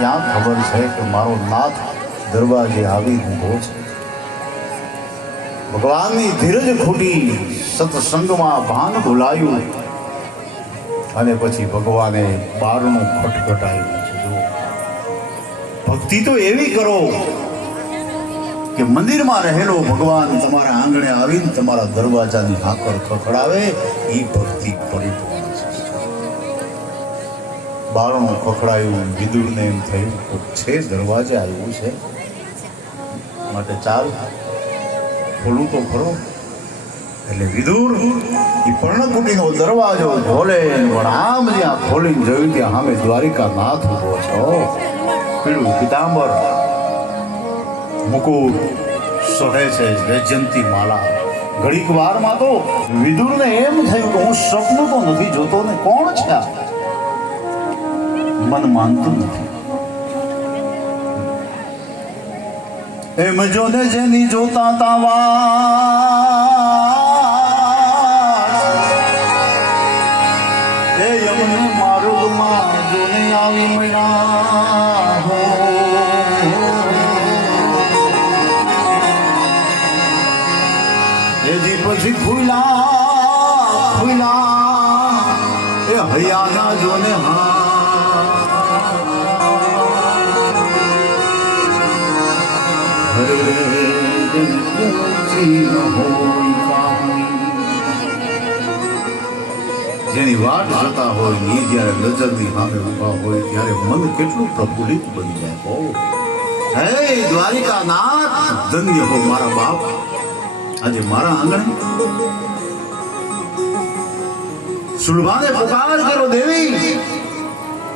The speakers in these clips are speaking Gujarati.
ક્યાં ખબર છે કે મારો નાથ દરવાજે આવી ઊભો છે. ભગવાનની ધીરજ ખૂટી, સત્સંગમાં ભાન ભૂલાયું અને પછી ભગવાને બારણું ખટખટાયું છે. ભક્તિ તો એવી કરો કે મંદિરમાં રહેલો ભગવાન તમારા આંગણે આવીને તમારા દરવાજાની હાકર ખખડાવે, એ ભક્તિ પરિપૂર્ણ. બારણું ખખડાયું, વિદુરને એમ થયું છે દરવાજે આવ્યું છે, માટે ચાલ ખોલું તો ખરો. એટલે વિદુર એ પર્ણકુટીનો દરવાજો ખોલે, પણ આમ જ્યાં ખોલીને જોયું ત્યાં સામે દ્વારિકા નાથ ઉભો છે. પીળું પીતાંબર, મુકુટ સોહે છે, વૈજયંતી માલા. ઘડીક વારમાં તો વિદુરને એમ થયું કે હું સપનું તો નથી જોતો ને, કોણ છે આ? મન માનતું નથી. એમ જોને જેની જોતા તાવા એ યમને માર્ગમાં જોને આવી મળ્યા હો. એજી પછી ખુલ્લા એ હૈયાના જોને હા. જેની વાટ જોતા હોય ને જયારે નજરની સામે ઉભા હોય ત્યારે મન કેટલું પ્રફુલ્લિત બની જાય. હે દ્વારિકા નાથ, ધન્ય હો મારા બાપ, આજે મારા આંગણે સુલભાને પુકાર કરો. દેવી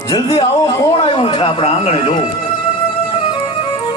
જલ્દી આવો, કોણ આવ્યું છે આપણા આંગણે? જો